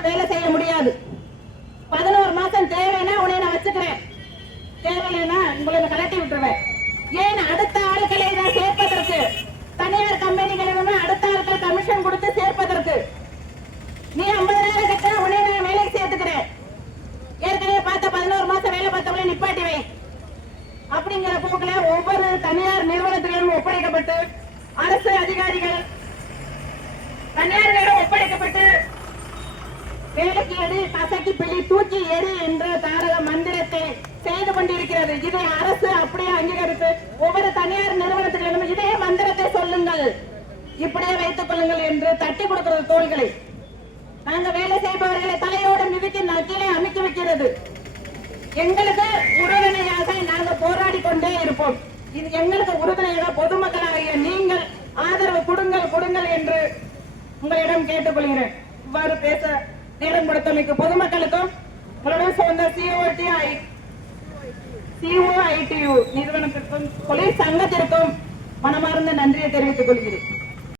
உங்களால் வேலை செய்ய முடியாது. 11 மாசம் தேவைன்னா உன்னை நான் வச்சுக்கிறேன், தேவையில்லைன்னா உங்களை கலட்டி விட்டுருவேன். ஏன் அடுத்த ஆட்களை நான் சேர்ப்பதற்கு, தனியார் கம்பெனிகளிடமே அடுத்த ஆட்கள் கமிஷன் கொடுத்து சேர்ப்பதற்கு. நீ 50,000 கட்ட உடனே நான் வேலைக்கு சேர்த்துக்கிறேன். ஏற்கனவே பார்த்த 11 மாசம் வேலை பார்த்தவங்களே நிப்பாட்டி வை அப்படிங்கிற போக்குல ஒவ்வொரு தனியார் நிறுவனத்திலும் ஒப்படைக்கப்பட்டு, அரசு அதிகாரிகள் தனியார்களிடம் ஒப்படைக்கப்பட்டு வேலைக்கு எடு, கசக்கி பிள்ளை தூக்கி எடு என்ற தாரக மந்திரத்தை செய்து கொண்டிருக்கிறது. இதை அரசு அப்படியே அங்கீகரித்து ஒவ்வொரு தனியார் நிறுவனத்திலும் இதே மந்திரத்தை சொல்லுங்கள், இப்படியே வைத்துக் கொள்ளுங்கள் என்று தட்டி கொடுக்கிறது தோள்களை. நாங்க வேலை செய்பவர்களை தலையோடு மிதித்து கீழே அமைக்க வைக்கிறது. எங்களுக்கு உறுதுணையாக நாங்க போராடி கொண்டே இருப்போம். இது எங்களுக்கு உறுதுணையாக பொதுமக்களாகிய நீங்கள் ஆதரவு கொடுங்கள் என்று உங்களிடம் கேட்டுக்கொள்கிறேன். இவ்வாறு பேச நேரம் கொடுத்தமைக்கு பொதுமக்களுக்கும் உங்களுடன் சேர்ந்த COITU நிறுவனத்திற்கும் போலீஸ் சங்கத்திற்கும் மனமார்ந்த நன்றியை தெரிவித்துக் கொள்கிறேன்.